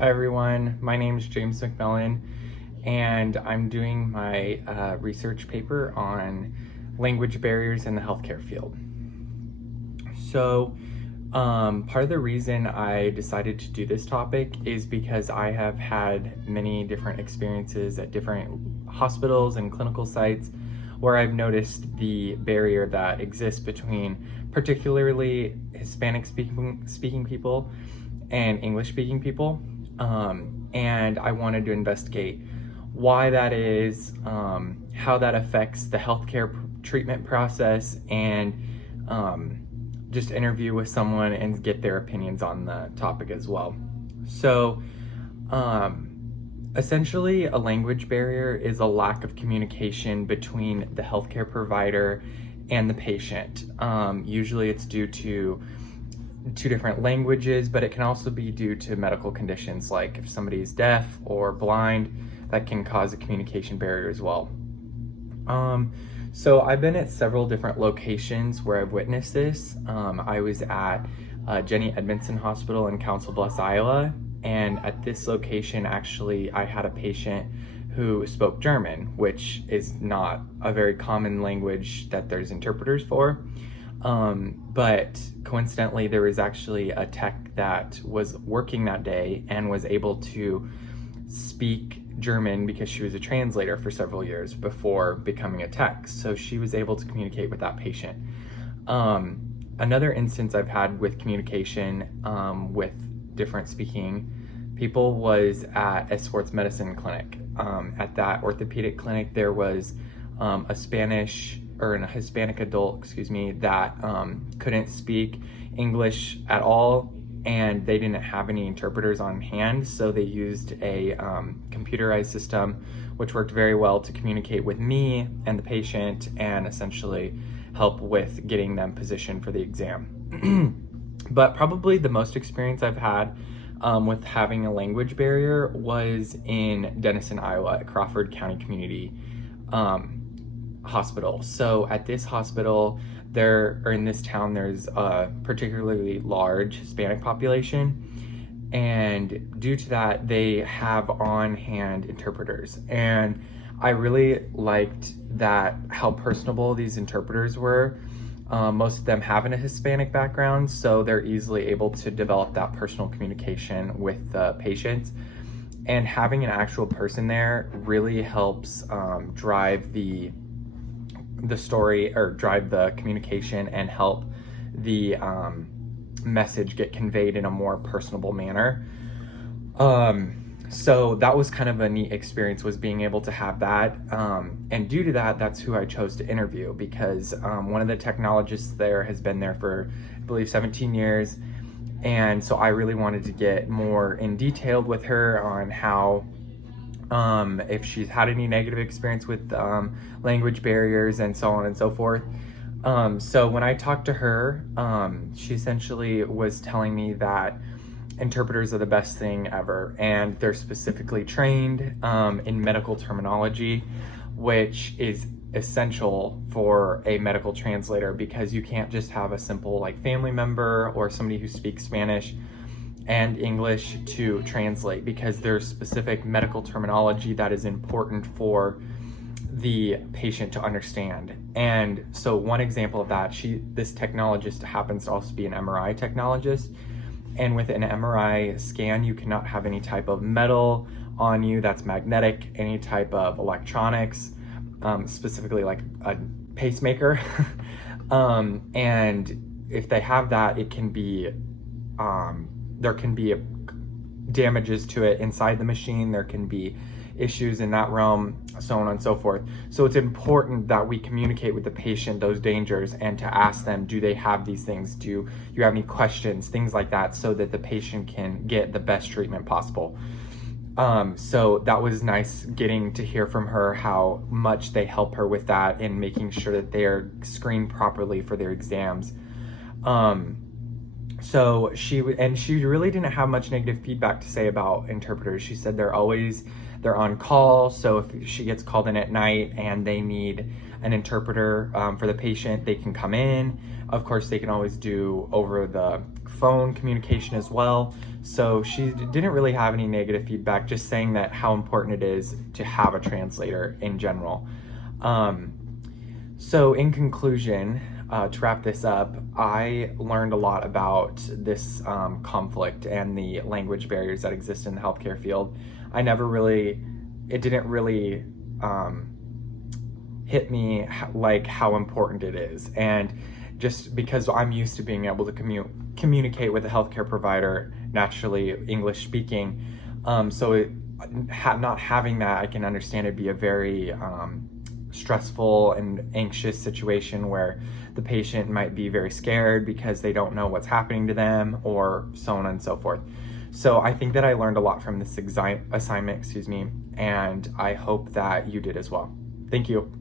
Hi everyone, my name is James McMillan and I'm doing my research paper on language barriers in the healthcare field. So part of the reason I decided to do this topic is because I have had many different experiences at different hospitals and clinical sites where I've noticed the barrier that exists between particularly Hispanic speaking people and English speaking people. And I wanted to investigate why that is, how that affects the healthcare treatment process, and just interview with someone and get their opinions on the topic as well. So essentially, a language barrier is a lack of communication between the healthcare provider and the patient. Usually it's due to two different languages, but it can also be due to medical conditions, like if somebody is deaf or blind, that can cause a communication barrier as well. So I've been at several different locations where I've witnessed this. I was at Jenny Edmondson Hospital in Council Bluffs, Iowa, and at this location, actually, I had a patient who spoke German, which is not a very common language that there's interpreters for. But coincidentally, there was actually a tech that was working that day and was able to speak German because she was a translator for several years before becoming a tech. So she was able to communicate with that patient. Another instance I've had with communication with different speaking people was at a sports medicine clinic. At that orthopedic clinic, there was a Hispanic adult, that couldn't speak English at all, and they didn't have any interpreters on hand, so they used a computerized system which worked very well to communicate with me and the patient and essentially help with getting them positioned for the exam. But probably the most experience I've had with having a language barrier was in Denison, Iowa, at Crawford County Community Hospital. So at this hospital, in this town, there's a particularly large Hispanic population, and due to that, they have on-hand interpreters. And I really liked how personable these interpreters were. Most of them have a Hispanic background, so they're easily able to develop that personal communication with the patients. And having an actual person there really helps drive the story, or drive the communication, and help the message get conveyed in a more personable manner. So that was kind of a neat experience, was being able to have that. And due to that, that's who I chose to interview, because one of the technologists there has been there for, I believe, 17 years. And so I really wanted to get more in detail with her on how, if she's had any negative experience with language barriers and so on and so forth. So when I talked to her, she essentially was telling me that interpreters are the best thing ever, and they're specifically trained in medical terminology, which is essential for a medical translator, because you can't just have a simple family member or somebody who speaks Spanish and English to translate, because there's specific medical terminology that is important for the patient to understand. And so one example of that, this technologist happens to also be an MRI technologist. And with an MRI scan, you cannot have any type of metal on you that's magnetic, any type of electronics, specifically like a pacemaker. And if they have that, it can be, there can be damages to it inside the machine. There can be issues in that realm, so on and so forth. So it's important that we communicate with the patient those dangers, and to ask them, do they have these things? Do you have any questions? Things like that, so that the patient can get the best treatment possible. So that was nice getting to hear from her how much they help her with that, and making sure that they're screened properly for their exams. So she really didn't have much negative feedback to say about interpreters. She said they're on call, so if she gets called in at night and they need an interpreter for the patient, they can come in. Of course, they can always do over the phone communication as well. So she didn't really have any negative feedback, just saying that how important it is to have a translator in general. So in conclusion, to wrap this up, I learned a lot about this conflict and the language barriers that exist in the healthcare field. It didn't really hit me like how important it is. And just because I'm used to being able to communicate with a healthcare provider, naturally English speaking, not having that, I can understand it'd be a very stressful and anxious situation where the patient might be very scared because they don't know what's happening to them, or so on and so forth. So I think that I learned a lot from this assignment, and I hope that you did as well. Thank you.